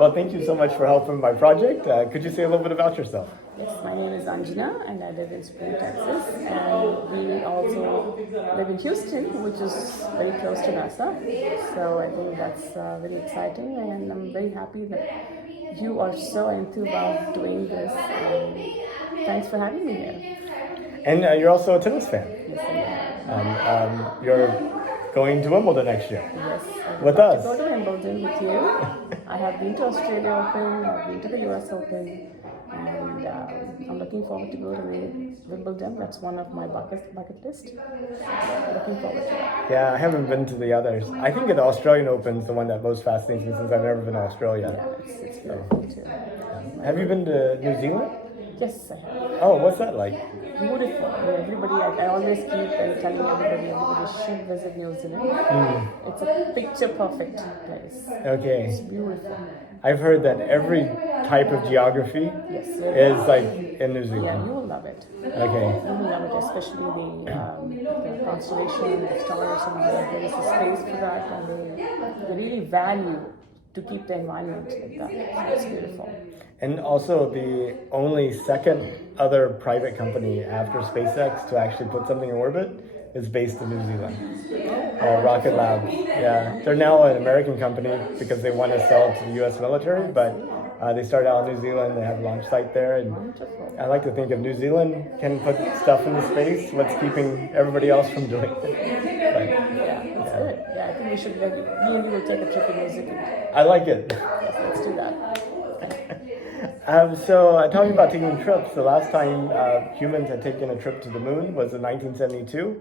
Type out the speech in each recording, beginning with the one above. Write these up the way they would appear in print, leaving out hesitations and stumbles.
Well, thank you so much for helping my project. Could you say a little bit about yourself? Yes, my name is Anjana and I live in Spring, Texas. And we also live in Houston, which is very close to NASA. So I think that's very exciting and I'm very happy that you are so enthused about doing this. And thanks for having me here. And you're also a tennis fan. Yes, I am. You're going to Wimbledon next year. Yes, I would With love us. to go to Wimbledon with you. I have been to Australia Open, I've been to the US Open, and I'm looking forward to go to the Wimbledon. That's one of my bucket list. Looking forward to that. Yeah, I haven't been to the others. I think the Australian Open is the one that most fascinates me since I've never been to Australia. Yeah, it's beautiful too. Have you been to New Zealand? Yes, I have. Oh, what's that like? Beautiful. Everybody, I always keep telling everybody should visit New Zealand. It's a picture perfect place. Okay. It's beautiful. I've heard that every type of geography Yes, is like in New yeah, Zealand. you will love it. Okay. You will love it, especially the constellation, the stars, and there is a space for that, and they really value to keep the environment like that. So it's beautiful. And also the only second other private company after SpaceX to actually put something in orbit is based in New Zealand. Rocket Lab. Yeah, they're now an American company because they want to sell to the U.S. military, but they started out in New Zealand. They have a launch site there, and Wonderful. I like to think if New Zealand can put stuff into space, what's keeping everybody else from doing it? Yeah, that's good. Yeah, I think we should. Me and you will take a trip in New Zealand. I like it. Yes, let's do that. Talking about taking trips, the last time humans had taken a trip to the moon was in 1972.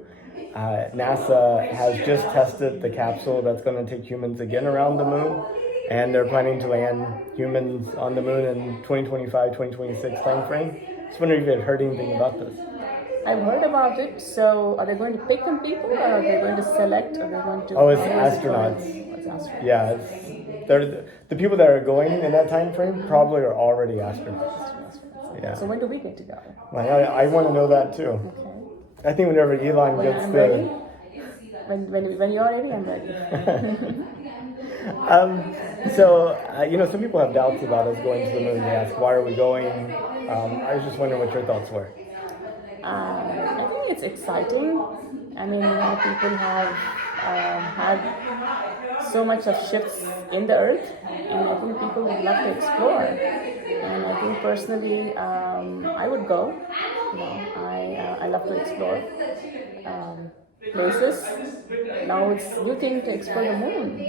NASA has just tested the capsule that's going to take humans again around the moon, and they're planning to land humans on the moon in 2025, 2026 timeframe. Just wondering if you had heard anything about this. I've heard about it. So, are they going to pick some people, or are they going to select? Are they going to? Oh, it's how is it astronauts. going? It's astronauts. Yeah, they're the people that are going in that time frame probably are already astronauts. Yeah. So when do we get to go? Well, I want to know that too. Okay. I think whenever Elon When gets I'm the ready. When you're ready, I'm ready. Some people have doubts about us going to the moon. They ask, why are we going? I was just wondering what your thoughts were. I think it's exciting. I mean, people have had so much of shifts in the earth, and I think people would love to explore. And I think personally, I would go. I love to explore places. Now it's new thing to explore the moon.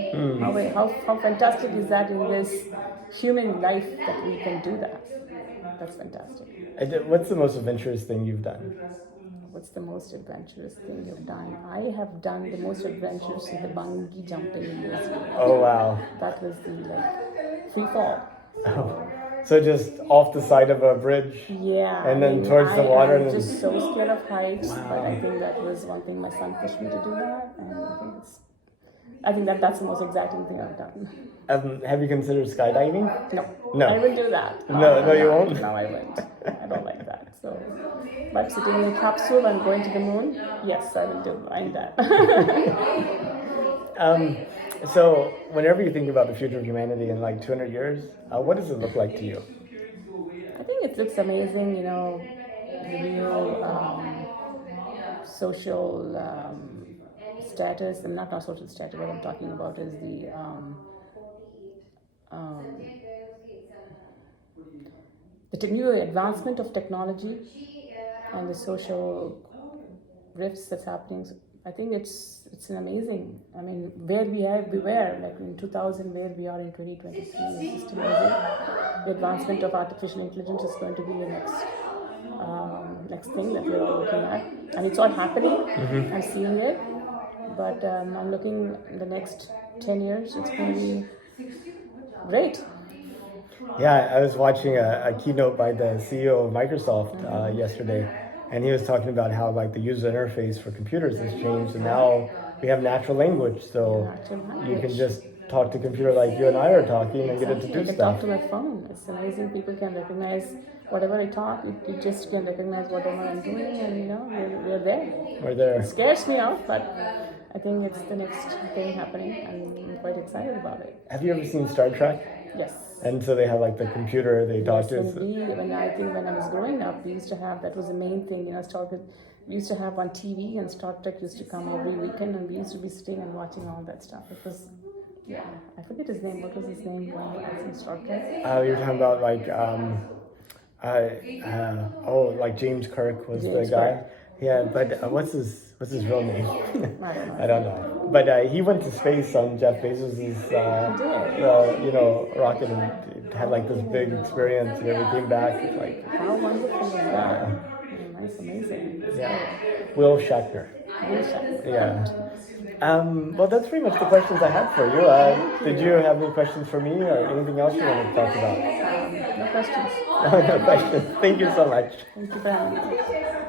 How fantastic is that in this human life that we can do that? That's fantastic. What's the most adventurous thing you've done? What's the most adventurous thing you've done? I have done the most adventurous in the bungee jumping in New Zealand. Oh, wow. That was the free fall. Oh. So just off the side of a bridge? Yeah. And then towards the water? I'm just so scared of heights, but I think that was one thing my son pushed me to do that, and I think that's the most exciting thing I've done. Have you considered skydiving? No. I will do that. No, you won't? No, I won't. I don't like that. So, but sitting in a capsule and going to the moon, yes, I will do that. So whenever you think about the future of humanity in like 200 years, what does it look like to you? I think it looks amazing, the new social status. I'm not social status. What I'm talking about is the new advancement of technology and the social rifts that's happening. So I think it's an amazing. I mean, where we were like in 2000, where we are in 2023 is just amazing. The advancement of artificial intelligence is going to be the next thing that we're all looking at, and it's all happening. Mm-hmm. I'm seeing it, but I'm looking in the next 10 years. It's going to be great. Yeah, I was watching a keynote by the CEO of Microsoft yesterday, and he was talking about how like the user interface for computers has changed, and now we have natural language, so you can just talk to a computer like you and I are talking and get it to do stuff. You can talk to my phone. It's amazing. People can recognize whatever I talk. It just can recognize whatever I'm doing, and we're there. We're there. It scares me out, but I think it's the next thing happening, and I'm quite excited about it. Have you ever seen Star Trek? Yes. And so they have like the computer they talk Yes, to. and when I was growing up, we used to have, that was the main thing, we used to have on TV, and Star Trek used to come every weekend, and we used to be sitting and watching all that stuff. It was, yeah, I forget his name. What was his name when he was in Star Trek? You're talking about like like James Kirk was the James guy. Kirk. Yeah, but what's his real name? I don't know. I don't know. But he went to space on Jeff Bezos's rocket, and had like this big experience. And then he came back. It's like, How wonderful is that? That's amazing. That's yeah, Will Shatner. great. Really Yeah. Well, that's pretty much the questions I had for you. Did you have any questions for me or anything else you want to talk about? No questions. No questions. Thank you so much. Thank you for having me.